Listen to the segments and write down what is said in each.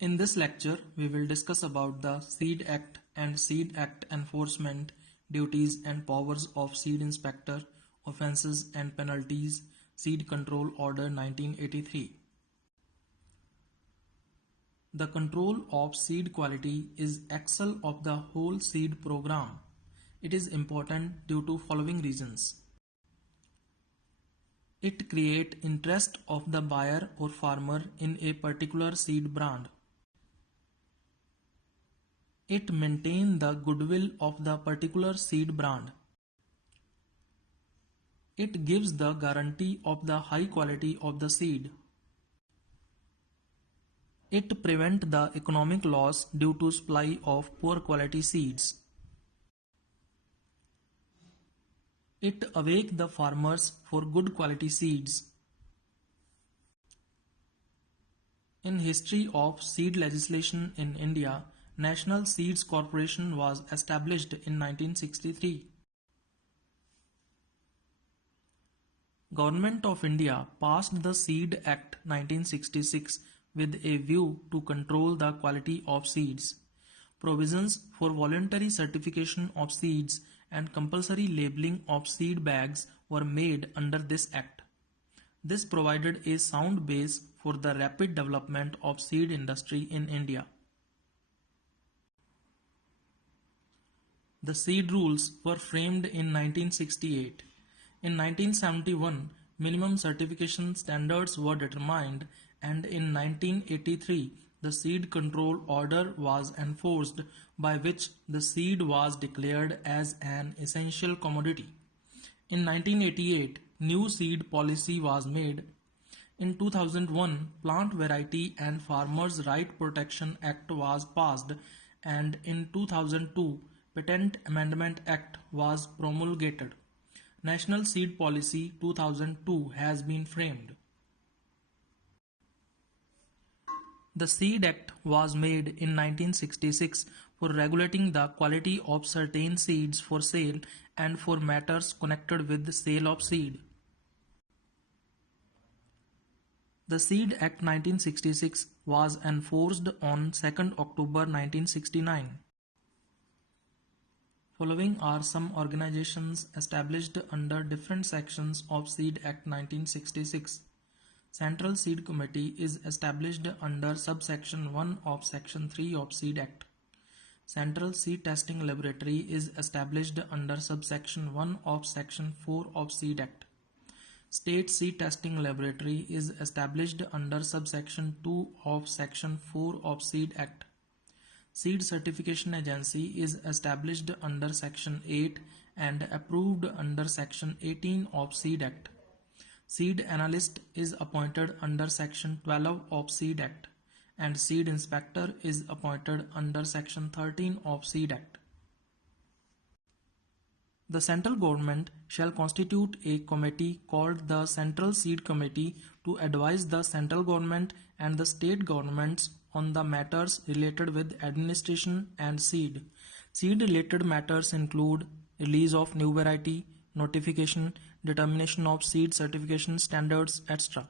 In this lecture, we will discuss about the Seed Act and Seed Act enforcement, duties and powers of Seed Inspector, offences and penalties, Seed Control Order 1983. The control of seed quality is axle of the whole seed program. It is important due to following reasons. It creates interest of the buyer or farmer in a particular seed brand. It maintains the goodwill of the particular seed brand. It gives the guarantee of the high quality of the seed. It prevents the economic loss due to supply of poor quality seeds. It awakes the farmers for good quality seeds. In history of seed legislation in India, National Seeds Corporation was established in 1963. Government of India passed the Seed Act 1966 with a view to control the quality of seeds. Provisions for voluntary certification of seeds and compulsory labeling of seed bags were made under this act. This provided a sound base for the rapid development of seed industry in India. The seed rules were framed in 1968. In 1971, minimum certification standards were determined, and in 1983, the Seed Control Order was enforced, by which the seed was declared as an essential commodity. In 1988, new seed policy was made. In 2001, Plant Variety and Farmers' Right Protection Act was passed, and in 2002, Patent Amendment Act was promulgated. National Seed Policy 2002 has been framed. The Seed Act was made in 1966 for regulating the quality of certain seeds for sale and for matters connected with the sale of seed. The Seed Act 1966 was enforced on 2nd October 1969. Following are some organizations established under different sections of Seed Act 1966. Central Seed Committee is established under subsection 1 of section 3 of Seed Act. Central Seed Testing Laboratory is established under subsection 1 of section 4 of Seed Act. State Seed Testing Laboratory is established under subsection 2 of section 4 of Seed Act. Seed Certification Agency is established under section 8 and approved under section 18 of Seed Act. Seed Analyst is appointed under section 12 of Seed Act, and Seed Inspector is appointed under section 13 of Seed Act. The central government shall constitute a committee called the Central Seed Committee to advise the central government and the state governments on the matters related with administration and seed. Seed-related matters include release of new variety, notification, determination of seed certification standards, etc.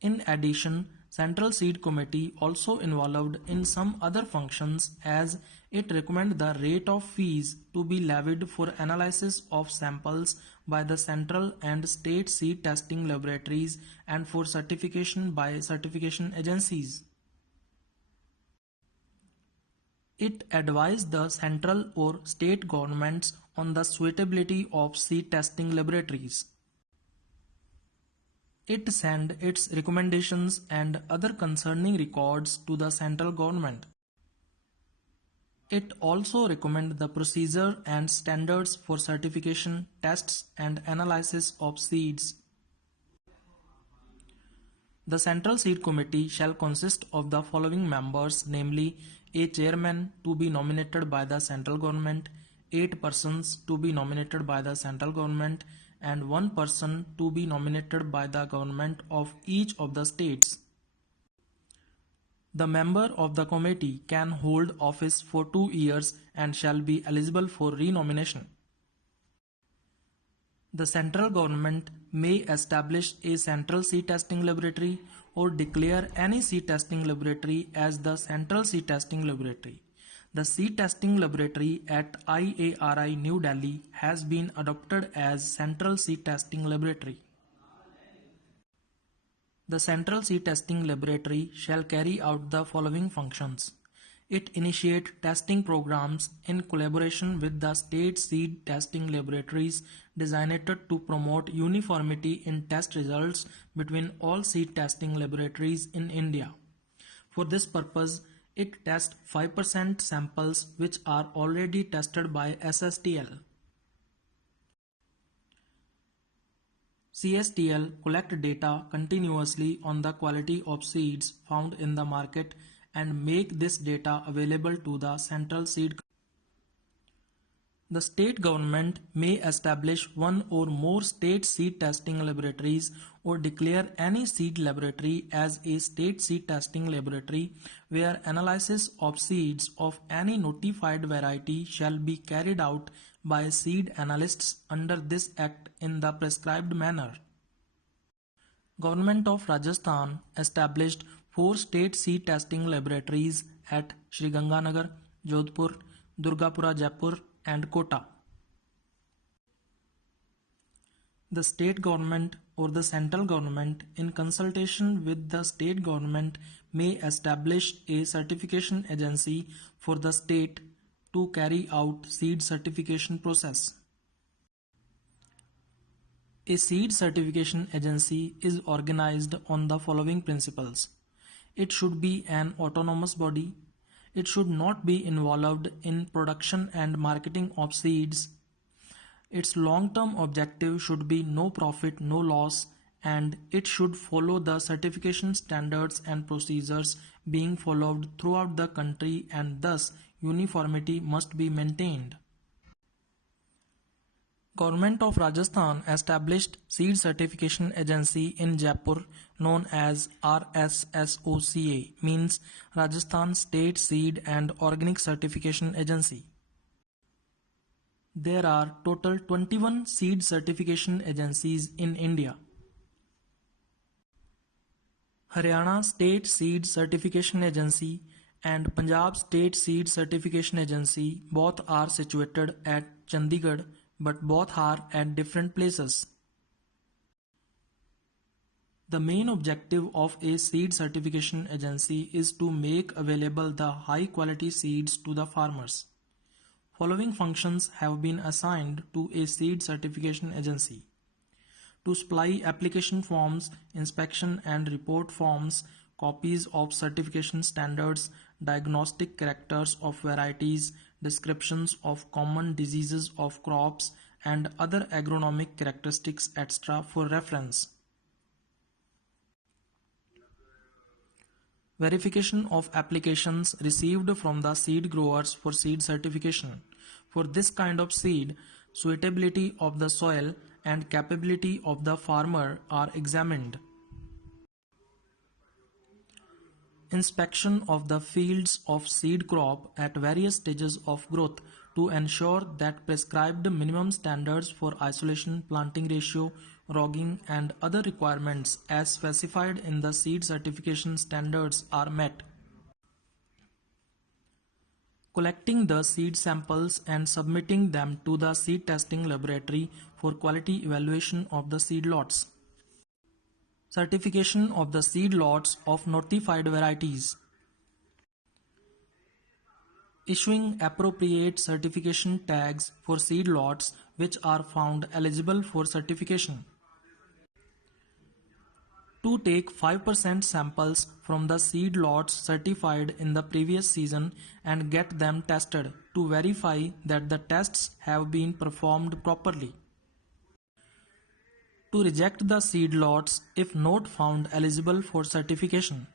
In addition, Central Seed Committee also involved in some other functions, as it recommended the rate of fees to be levied for analysis of samples by the central and state seed testing laboratories and for certification by certification agencies. It advised the central or state governments on the suitability of seed testing laboratories. It sent its recommendations and other concerning records to the central government. It also recommended the procedure and standards for certification, tests and analysis of seeds. The Central Seed Committee shall consist of the following members, namely a chairman to be nominated by the central government, 8 persons to be nominated by the central government, and 1 person to be nominated by the government of each of the states. The member of the committee can hold office for 2 years and shall be eligible for renomination. The central government may establish a central seed testing laboratory or declare any seed testing laboratory as the central seed testing laboratory. The seed testing laboratory at IARI New Delhi has been adopted as Central Seed Testing Laboratory. The Central Seed Testing Laboratory shall carry out the following functions. It initiates testing programs in collaboration with the state seed testing laboratories designated to promote uniformity in test results between all seed testing laboratories in India. For this purpose, it tests 5% samples which are already tested by SSTL. CSTL collect data continuously on the quality of seeds found in the market and make this data available to the central seed. The state government may establish one or more state seed testing laboratories or declare any seed laboratory as a state seed testing laboratory where analysis of seeds of any notified variety shall be carried out by seed analysts under this act in the prescribed manner. Government of Rajasthan established 4 state seed testing laboratories at Sriganganagar, Jodhpur, Durgapura, Jaipur and Kota. The state government or the central government in consultation with the state government may establish a certification agency for the state to carry out seed certification process. A seed certification agency is organized on the following principles. It should be an autonomous body. It should not be involved in production and marketing of seeds. Its long-term objective should be no profit, no loss, and it should follow the certification standards and procedures being followed throughout the country, and thus uniformity must be maintained. Government of Rajasthan established Seed Certification Agency in Jaipur known as RSSOCA, means Rajasthan State Seed and Organic Certification Agency. There are total 21 seed certification agencies in India. Haryana State Seed Certification Agency and Punjab State Seed Certification Agency both are situated at Chandigarh, but both are at different places. The main objective of a seed certification agency is to make available the high quality seeds to the farmers. Following functions have been assigned to a seed certification agency: to supply application forms, inspection and report forms, copies of certification standards, diagnostic characters of varieties, descriptions of common diseases of crops, and other agronomic characteristics, etc. for reference. Verification of applications received from the seed growers for seed certification. For this kind of seed, suitability of the soil and capability of the farmer are examined. Inspection of the fields of seed crop at various stages of growth to ensure that prescribed minimum standards for isolation, planting ratio, rogging and other requirements as specified in the seed certification standards are met. Collecting the seed samples and submitting them to the seed testing laboratory for quality evaluation of the seed lots. Certification of the seed lots of notified varieties. Issuing appropriate certification tags for seed lots which are found eligible for certification. To take 5% samples from the seed lots certified in the previous season and get them tested to verify that the tests have been performed properly. To reject the seed lots if not found eligible for certification.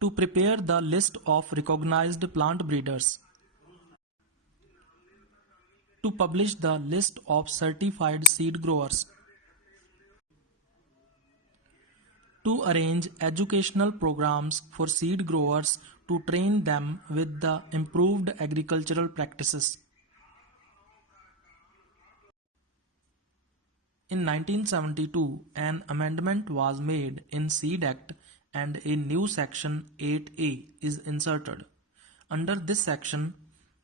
To prepare the list of recognized plant breeders. To publish the list of certified seed growers. To arrange educational programs for seed growers to train them with the improved agricultural practices. In 1972, an amendment was made in Seed Act and a new section 8A is inserted. Under this section,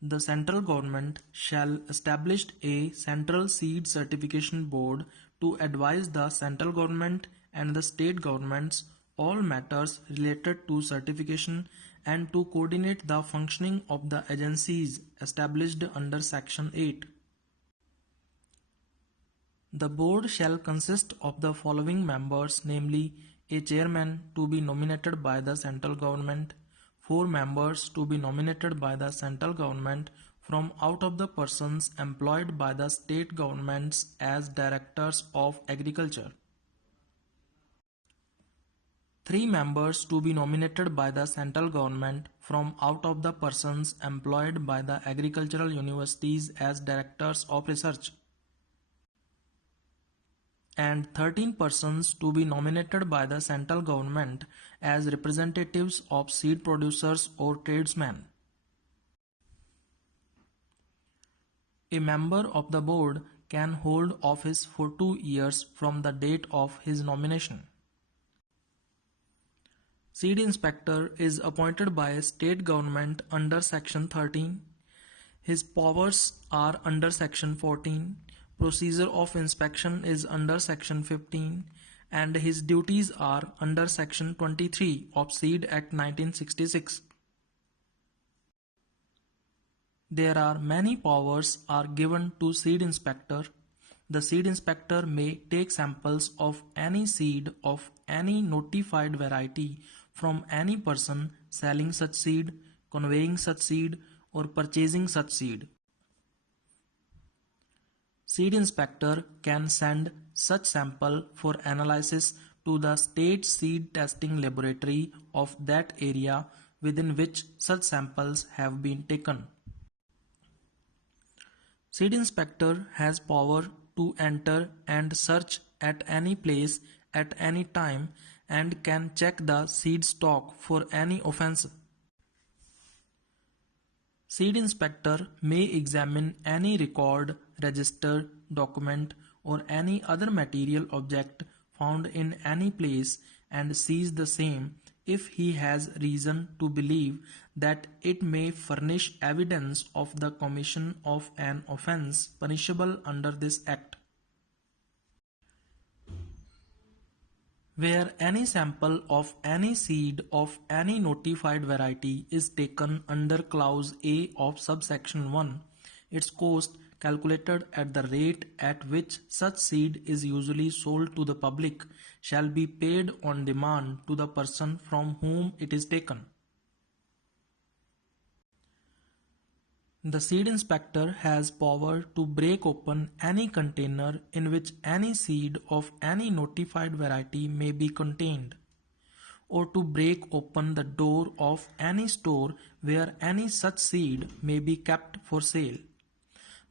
the central government shall establish a central seed certification board to advise the central government and the state governments all matters related to certification and to coordinate the functioning of the agencies established under section 8. The board shall consist of the following members, namely a chairman to be nominated by the central government, 4 members to be nominated by the central government from out of the persons employed by the state governments as directors of agriculture, 3 members to be nominated by the central government from out of the persons employed by the agricultural universities as directors of research, and 13 persons to be nominated by the central government as representatives of seed producers or tradesmen. A member of the board can hold office for 2 years from the date of his nomination. Seed inspector is appointed by a state government under section 13. His powers are under section 14. Procedure of inspection is under section 15 and his duties are under section 23 of Seed Act 1966. There are many powers are given to seed inspector. The seed inspector may take samples of any seed of any notified variety from any person selling such seed, conveying such seed, or purchasing such seed. Seed inspector can send such sample for analysis to the state seed testing laboratory of that area within which such samples have been taken. Seed inspector has power to enter and search at any place at any time and can check the seed stock for any offense. Seed inspector may examine any record, register, document, or any other material object found in any place and seize the same if he has reason to believe that it may furnish evidence of the commission of an offense punishable under this act. Where any sample of any seed of any notified variety is taken under clause A of subsection 1, its cost calculated at the rate at which such seed is usually sold to the public shall be paid on demand to the person from whom it is taken. The seed inspector has power to break open any container in which any seed of any notified variety may be contained, or to break open the door of any store where any such seed may be kept for sale.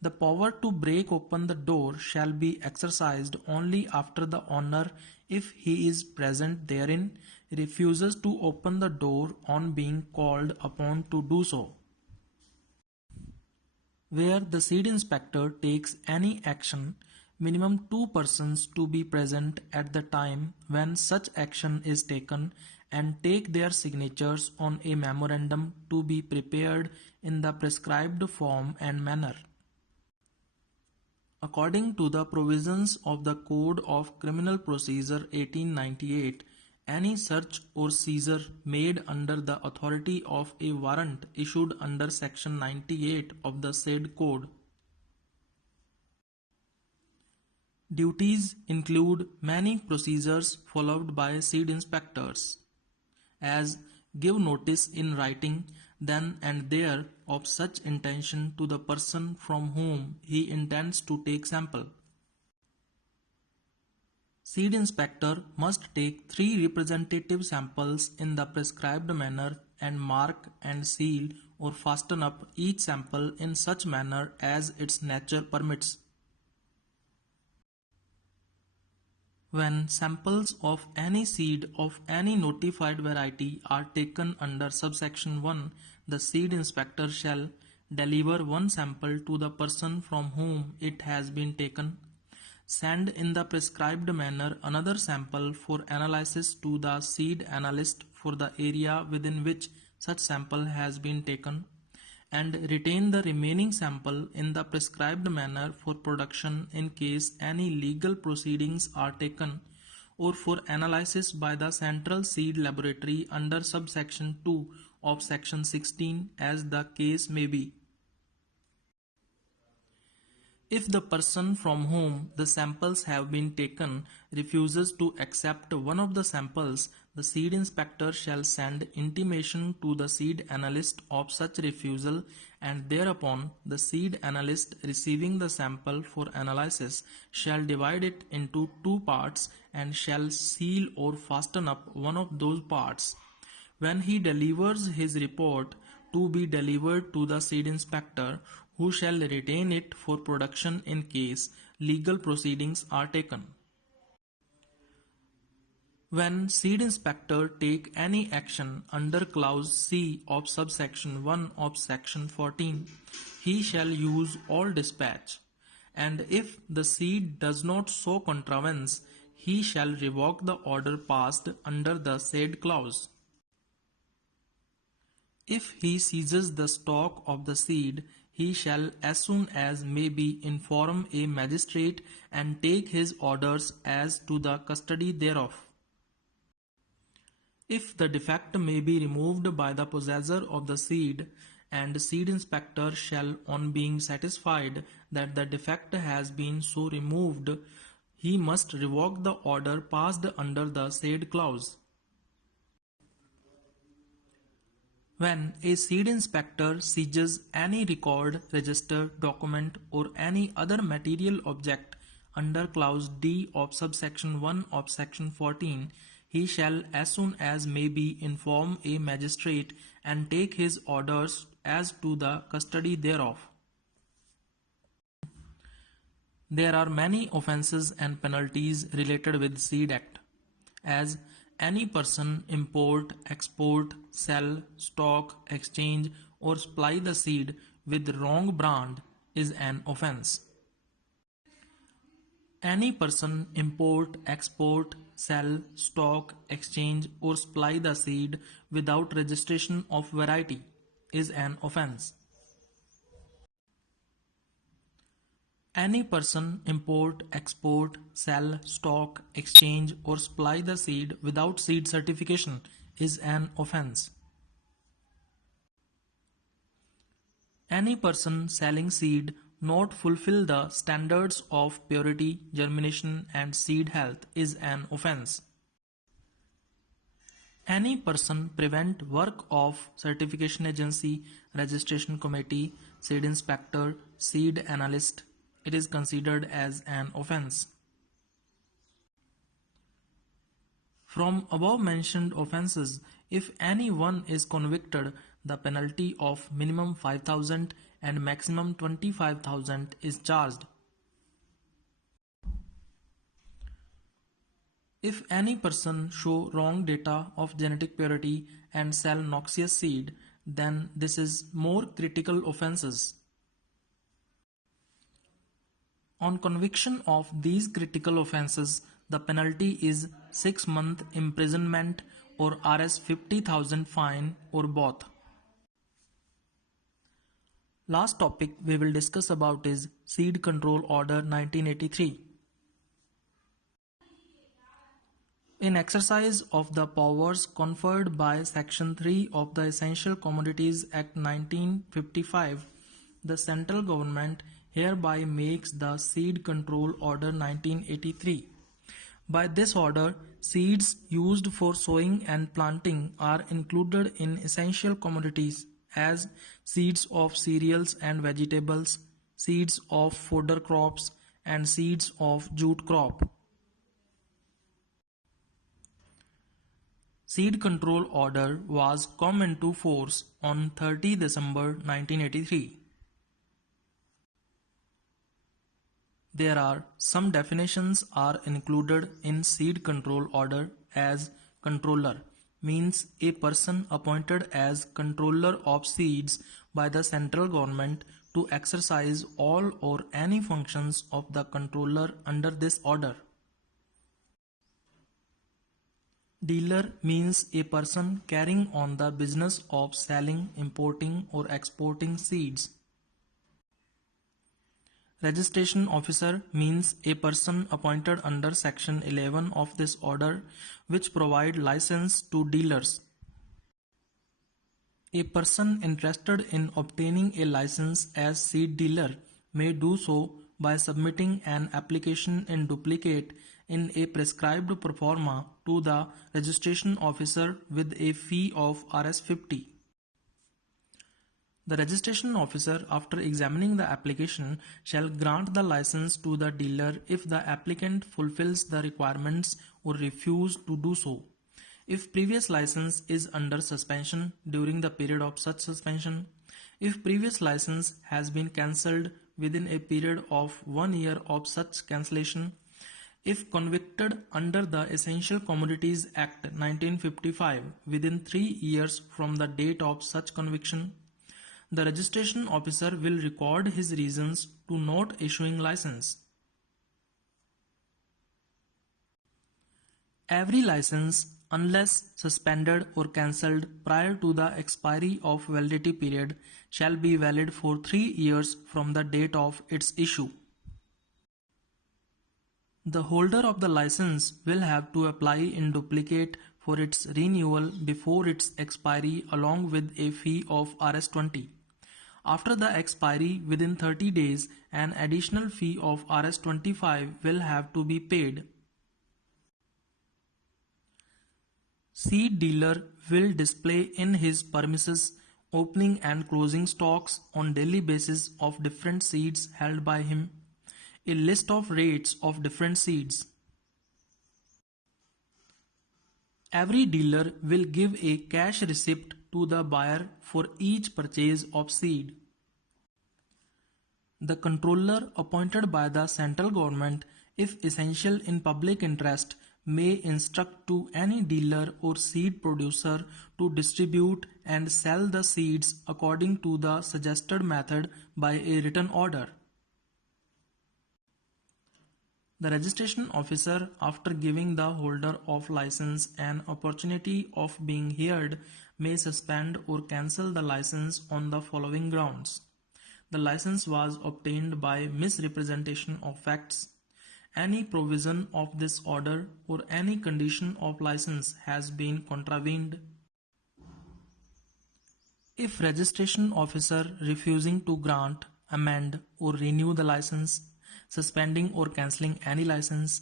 The power to break open the door shall be exercised only after the owner, if he is present therein, refuses to open the door on being called upon to do so. Where the seed inspector takes any action, minimum 2 persons to be present at the time when such action is taken and take their signatures on a memorandum to be prepared in the prescribed form and manner. According to the provisions of the Code of Criminal Procedure 1898, any search or seizure made under the authority of a warrant issued under section 98 of the said code. Duties include many procedures followed by seed inspectors, as give notice in writing then and there of such intention to the person from whom he intends to take sample. Seed inspector must take 3 representative samples in the prescribed manner and mark and seal or fasten up each sample in such manner as its nature permits. When samples of any seed of any notified variety are taken under subsection 1, the seed inspector shall deliver 1 sample to the person from whom it has been taken. Send in the prescribed manner another sample for analysis to the seed analyst for the area within which such sample has been taken, and retain the remaining sample in the prescribed manner for production in case any legal proceedings are taken or for analysis by the Central Seed Laboratory under subsection 2 of section 16 as the case may be. If the person from whom the samples have been taken refuses to accept one of the samples, the seed inspector shall send intimation to the seed analyst of such refusal, and thereupon the seed analyst receiving the sample for analysis shall divide it into two parts and shall seal or fasten up one of those parts. When he delivers his report to be delivered to the seed inspector, who shall retain it for production in case legal proceedings are taken. When seed inspector take any action under clause C of subsection 1 of section 14, he shall use all dispatch, and if the seed does not so contravene, he shall revoke the order passed under the said clause. If he seizes the stock of the seed, he shall as soon as may be inform a magistrate and take his orders as to the custody thereof. If the defect may be removed by the possessor of the seed, and seed inspector shall, on being satisfied that the defect has been so removed, he must revoke the order passed under the said clause. When a seed inspector seizes any record, register, document or any other material object under clause D of subsection 1 of section 14, he shall as soon as may be inform a magistrate and take his orders as to the custody thereof. There are many offences and penalties related with Seed Act, as any person import, export, sell, stock, exchange or supply the seed with wrong brand is an offence. Any person import, export, sell, stock, exchange or supply the seed without registration of variety is an offence. Any person import, export, sell, stock, exchange or supply the seed without seed certification is an offence. Any person selling seed not fulfill the standards of purity, germination and seed health is an offence. Any person prevent work of certification agency, registration committee, seed inspector, seed analyst, it is considered as an offence. From above mentioned offences, if any one is convicted, the penalty of minimum 5,000 and maximum 25,000 is charged. If any person show wrong data of genetic purity and sell noxious seed, then this is more critical offences. On conviction of these critical offences, the penalty is 6 months imprisonment or Rs 50,000 fine or both. Last topic we will discuss about is Seed Control Order 1983. In exercise of the powers conferred by Section 3 of the Essential Commodities Act 1955, the central government hereby makes the Seed Control Order 1983. By this order, seeds used for sowing and planting are included in essential commodities as seeds of cereals and vegetables, seeds of fodder crops, and seeds of jute crop. Seed Control Order was come into force on 30 December 1983. There are some definitions are included in Seed Control Order as controller means a person appointed as controller of seeds by the central government to exercise all or any functions of the controller under this order. Dealer means a person carrying on the business of selling, importing or exporting seeds. Registration officer means a person appointed under section 11 of this order which provide license to dealers. A person interested in obtaining a license as seed dealer may do so by submitting an application in duplicate in a prescribed pro forma to the registration officer with a fee of Rs 50. The registration officer, after examining the application, shall grant the license to the dealer if the applicant fulfills the requirements or refuse to do so. If previous license is under suspension during the period of such suspension, if previous license has been cancelled within a period of 1 year of such cancellation, if convicted under the Essential Commodities Act 1955 within 3 years from the date of such conviction, the registration officer will record his reasons to not issuing license. Every license, unless suspended or cancelled prior to the expiry of validity period, shall be valid for 3 years from the date of its issue. The holder of the license will have to apply in duplicate for its renewal before its expiry along with a fee of Rs 20. After the expiry within 30 days, an additional fee of Rs 25 will have to be paid. Seed dealer will display in his premises opening and closing stocks on daily basis of different seeds held by him, a list of rates of different seeds. Every dealer will give a cash receipt to the buyer for each purchase of seed. The controller appointed by the central government, if essential in public interest, may instruct to any dealer or seed producer to distribute and sell the seeds according to the suggested method by a written order. The registration officer, after giving the holder of license an opportunity of being heard, may suspend or cancel the license on the following grounds. The license was obtained by misrepresentation of facts. Any provision of this order or any condition of license has been contravened. If registration officer refusing to grant, amend or renew the license, suspending or cancelling any license,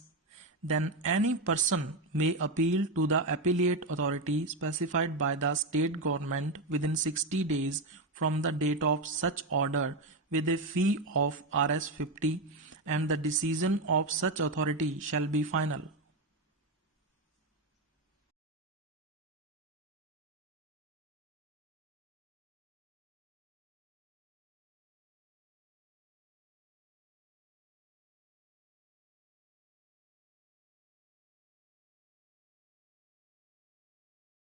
then any person may appeal to the appellate authority specified by the state government within 60 days from the date of such order with a fee of Rs 50, and the decision of such authority shall be final.